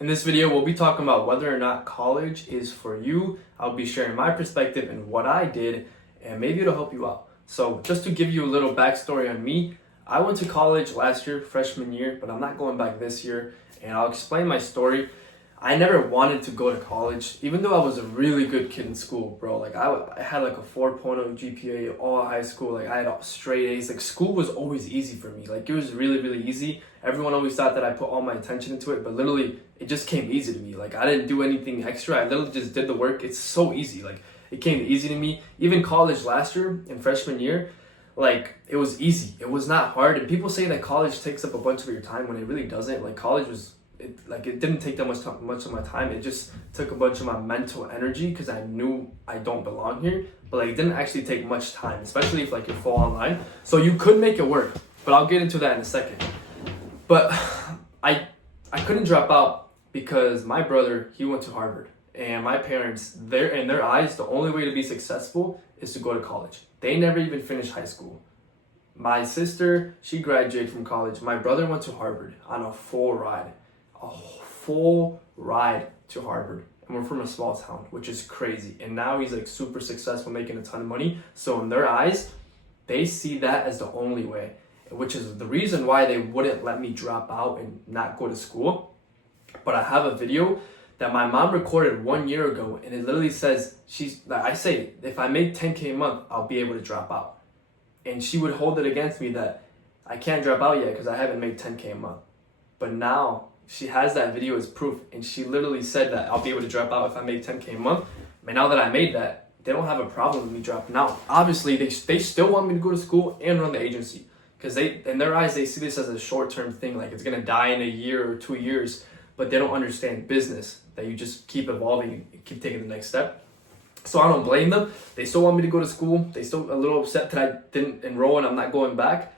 In this video, we'll be talking about whether or not college is for you. I'll be sharing my perspective and what I did, and maybe it'll help you out. So just to give you a little backstory on me, I went to college last year, freshman year, but I'm not going back this year, and I'll explain my story. I never wanted to go to college, even though I was a really good kid in school, bro. Like I had like a 4.0 GPA all high school. Like I had straight A's. Like school was always easy for me. Like it was really, really easy. Everyone always thought that I put all my attention into it, but literally it just came easy to me. Like I didn't do anything extra. I literally just did the work. It's so easy. Like it came easy to me. Even college last year in freshman year, like it was easy. It was not hard. And people say that college takes up a bunch of your time when it really doesn't. Like college was it didn't take that much of my time. It just took a bunch of my mental energy because I knew I don't belong here. But like it didn't actually take much time, especially if like you're full online. So you could make it work, but I'll get into that in a second. But I couldn't drop out because my brother, he went to Harvard, and my parents, in their eyes, the only way to be successful is to go to college. They never even finished high school. My sister, she graduated from college. My brother went to Harvard on a full ride to Harvard. And we're from a small town, which is crazy. And now he's like super successful, making a ton of money. So in their eyes, they see that as the only way, which is the reason why they wouldn't let me drop out and not go to school. But I have a video that my mom recorded 1 year ago, and it literally says, I say, if I make 10K a month, I'll be able to drop out. And she would hold it against me that I can't drop out yet because I haven't made 10K a month. But now she has that video as proof, and she literally said that I'll be able to drop out if I make 10K a month. But now that I made that, they don't have a problem with me dropping out. Obviously, they still want me to go to school and run the agency because in their eyes, they see this as a short-term thing, like it's gonna die in a year or 2 years, but they don't understand business, that you just keep evolving and keep taking the next step. So I don't blame them. They still want me to go to school. They still a little upset that I didn't enroll and I'm not going back.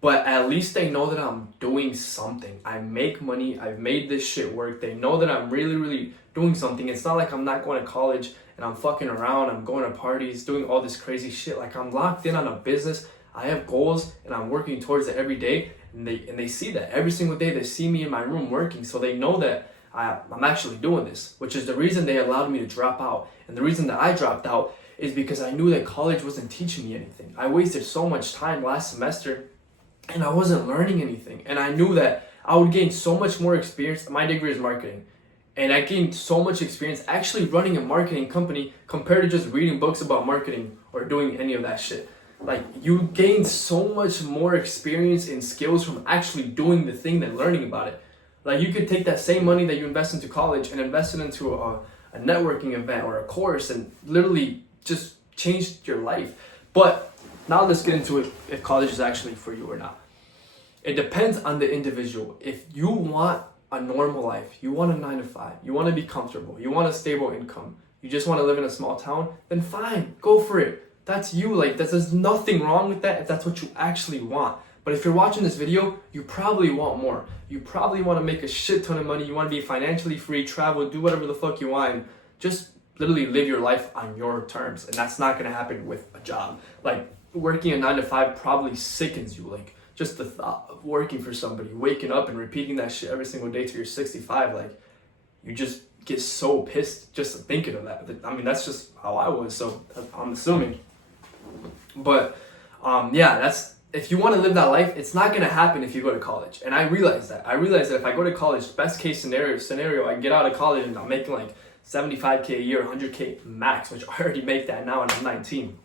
But at least they know that I'm doing something. I make money. I've made this shit work. They know that I'm really, really doing something. It's not like I'm not going to college and I'm fucking around. I'm going to parties, doing all this crazy shit. Like I'm locked in on a business. I have goals and I'm working towards it every day. And they see that every single day. They see me in my room working. So they know that I'm actually doing this, which is the reason they allowed me to drop out. And the reason that I dropped out is because I knew that college wasn't teaching me anything. I wasted so much time last semester and I wasn't learning anything. And I knew that I would gain so much more experience. My degree is marketing. And I gained so much experience actually running a marketing company compared to just reading books about marketing or doing any of that shit. Like you gain so much more experience and skills from actually doing the thing than learning about it. Like you could take that same money that you invest into college and invest it into a networking event or a course and literally just change your life. But now let's get into it, if college is actually for you or not. It depends on the individual. If you want a normal life, you want a 9 to 5, you want to be comfortable, you want a stable income, you just want to live in a small town, then fine, go for it. That's you. Like there's nothing wrong with that if that's what you actually want. But if you're watching this video, you probably want more. You probably want to make a shit ton of money. You want to be financially free, travel, do whatever the fuck you want, and just literally live your life on your terms. And that's not going to happen with a job. Like working a 9 to 5 probably sickens you. Like just the thought of working for somebody, waking up and repeating that shit every single day till you're 65, like you just get so pissed just thinking of that. I mean, that's just how I was. So I'm assuming. But yeah, that's, if you want to live that life, it's not going to happen if you go to college. And I realize that. I realize that if I go to college, best case scenario, I get out of college and I'm making like 75K a year, 100K max, which I already make that now and I'm 19.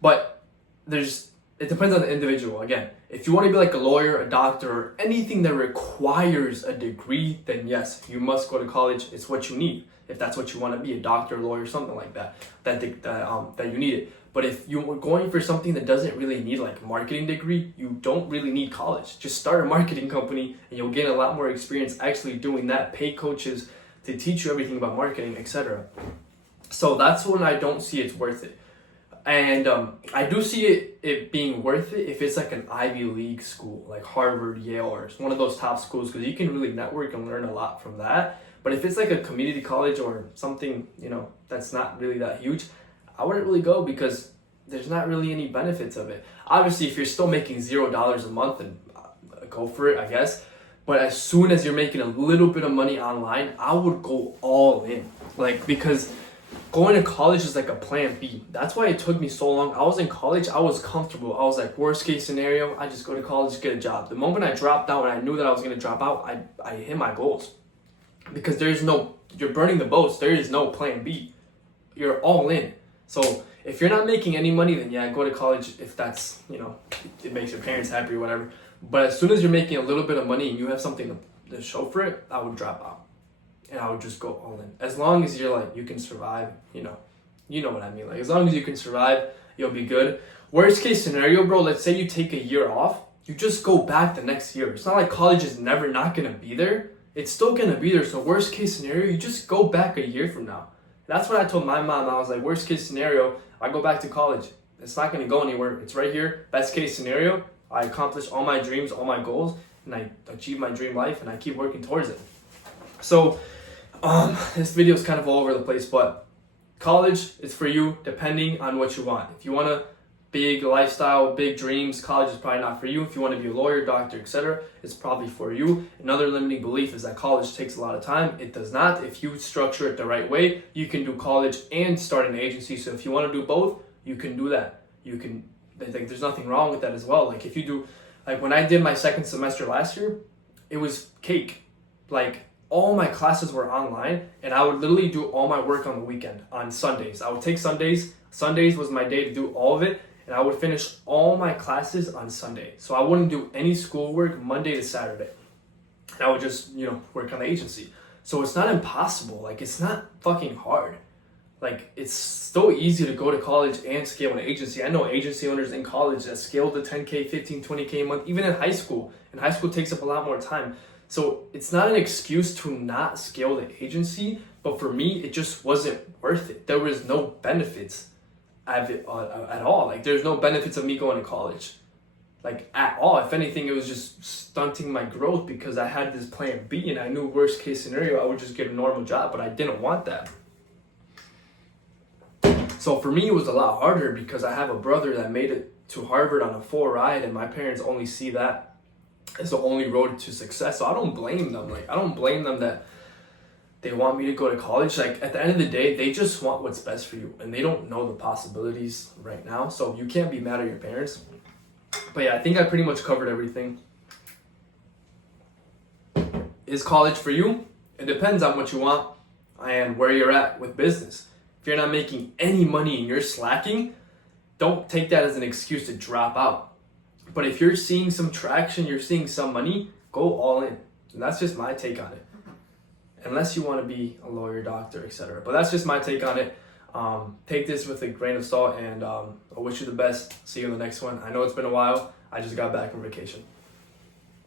But it depends on the individual. Again, if you want to be like a lawyer, a doctor, or anything that requires a degree, then yes, you must go to college. It's what you need. If that's what you want to be, a doctor, lawyer, something like that you need it. But if you're going for something that doesn't really need like a marketing degree, you don't really need college. Just start a marketing company and you'll gain a lot more experience actually doing that. Pay coaches to teach you everything about marketing, etc. So that's when I don't see it's worth it. And I do see it being worth it if it's like an Ivy League school, like Harvard, Yale, or it's one of those top schools, because you can really network and learn a lot from that. But if it's like a community college or something, that's not really that huge, I wouldn't really go because there's not really any benefits of it. Obviously, if you're still making $0 a month, then go for it, I guess. But as soon as you're making a little bit of money online, I would go all in. Like, because going to college is like a plan B. That's why it took me so long. I was in college, I was comfortable. I was like, worst case scenario, I just go to college, get a job. The moment I dropped out and I knew that I was going to drop out, I hit my goals. Because you're burning the boats. There is no plan B. You're all in. So if you're not making any money, then yeah, go to college if that's, it makes your parents happy or whatever. But as soon as you're making a little bit of money and you have something to show for it, I would drop out. And I would just go all in. As long as you're like, you can survive, you know what I mean. Like, as long as you can survive, you'll be good. Worst case scenario, bro, let's say you take a year off, you just go back the next year. It's not like college is never not going to be there. It's still going to be there. So worst case scenario, you just go back a year from now. That's what I told my mom. I was like, worst case scenario, I go back to college. It's not going to go anywhere. It's right here. Best case scenario, I accomplish all my dreams, all my goals, and I achieve my dream life, and I keep working towards it. So this video is kind of all over the place, but college is for you depending on what you want. If you want a big lifestyle, big dreams, college is probably not for you. If you want to be a lawyer, doctor, etc., it's probably for you. Another limiting belief is that college takes a lot of time. It does not. If you structure it the right way, you can do college and start an agency. So if you want to do both, you can do that. Like, there's nothing wrong with that as well. Like, if you do, like, when I did my second semester last year, it was cake. Like, all my classes were online, and I would literally do all my work on the weekend, on Sundays. I would take Sundays. Sundays was my day to do all of it, and I would finish all my classes on Sunday. So I wouldn't do any schoolwork Monday to Saturday. And I would just, work on the agency. So it's not impossible. Like, it's not fucking hard. Like, it's so easy to go to college and scale an agency. I know agency owners in college that scaled to 10K, 15, 20K a month, even in high school. And high school takes up a lot more time. So it's not an excuse to not scale the agency, but for me, it just wasn't worth it. There was no benefits of it at all. Like, there's no benefits of me going to college, like, at all. If anything, it was just stunting my growth because I had this plan B and I knew worst case scenario, I would just get a normal job, but I didn't want that. So for me, it was a lot harder because I have a brother that made it to Harvard on a full ride, and my parents only see that as the only road to success. So I don't blame them. Like, I don't blame them that they want me to go to college. Like, at the end of the day, they just want what's best for you, and they don't know the possibilities right now. So you can't be mad at your parents. But yeah, I think I pretty much covered everything. Is college for you? It depends on what you want and where you're at with business. If you're not making any money and you're slacking, don't take that as an excuse to drop out. But if you're seeing some traction, you're seeing some money, go all in. And that's just my take on it. Unless you want to be a lawyer, doctor, etc. But that's just my take on it. Take this with a grain of salt, and I wish you the best. See you in the next one. I know it's been a while. I just got back from vacation.